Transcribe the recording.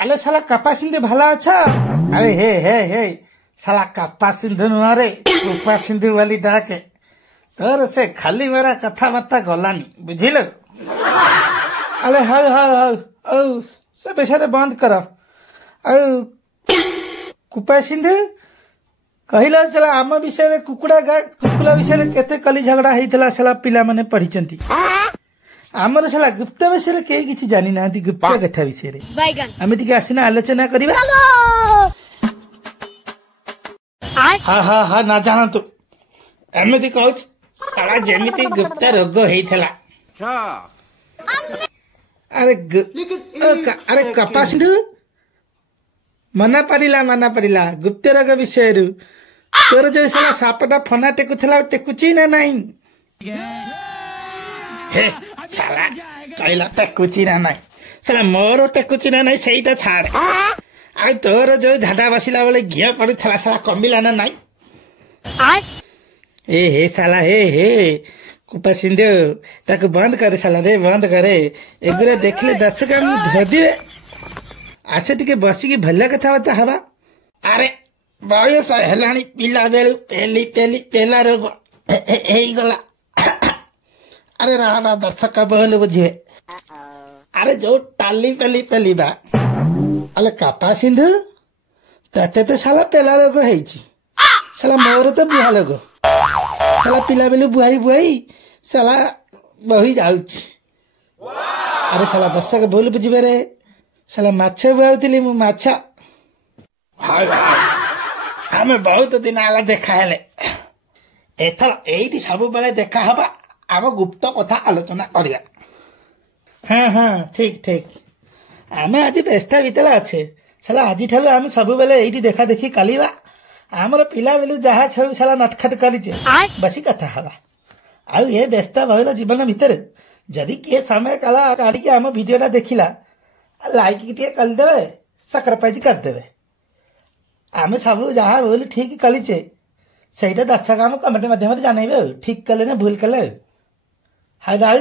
अरे साला कपा सिंधु भला अच्छा। अरे हे साला कपा सिंधु नुहरे कपा सिंधु वाली डाके तोर से खाली मेरा कथबार्ता गलानी बुझिल। अरे हाउ हाउ हाउ औ से बेचारे बंद कर कुपा सिंधु कहला चला आम विषय कुकुड़ा कुकुला विषय केते कली झगड़ा होता साला पिला माने पढ़ी आमर साला गुप्ता विषय कई किसी जानी ना गुप्ता कथा विषय आम टे आसना आलोचना करवा। हाँ हाँ हाँ ना जानतु एमती कह साला जमी गुप्ता रोग होता। अरे कपा सिंधु मना पड़ा गुप्त रोग विषय तोर जो साला सापटा फना टेकुला टेकुची ना नाई हे साला कहला टेकुची ना नाई साला मोर टेकुची ना नाई सहीटा छाड़ आ तोर जो झाड़ा बसिला बेले घी पड़ा साला कमिला ना नाई ए हे साला हे कुपा सिंधु ताको बंद करे साला रे बंद करे एगुरा देखले दर्शक धोदिवे आसे टिके बसिकी भला कथबार्ता हवा। अरे बयस है पिला बेलू पेला रोग गला। अरे रहा दर्शक बोल बुझे अरे जो टाली पेलीबा अले कपा सिंधु तते तो साला पेला रोग है साला मोर तो बुहा रोग साला पिला बेलू बुहाई साला बही जाऊ। अरे साला दर्शक बोल बुझे रे साला माछ बुआली मु माछ आम बहुत दिन आला देखा हेले एथर एठी सब बेले देखा हबा आम गुप्त कथा आलोचना करिया। हाँ हाँ ठीक ठीक आम आज व्यस्त भितर अच्छे साला आज ठालू आम सब बेले एठी देखा देखी कालिबा आमर पिला बेलू जहा छवि साला नटखट करिचे बसी कथा हबा आउ ये व्यस्त बहुल जीवन भितर जदि किए समय काला काढ़ी आम भिडियोटा देखिला लाइक टे करदे सक्रपाइज करदे आम सब जहाँ बोल ठीक कलीचे से दर्शक आम कमेंट मध्यम जानवे ठीक कले ना भूल कले। हाँ जाऊँ।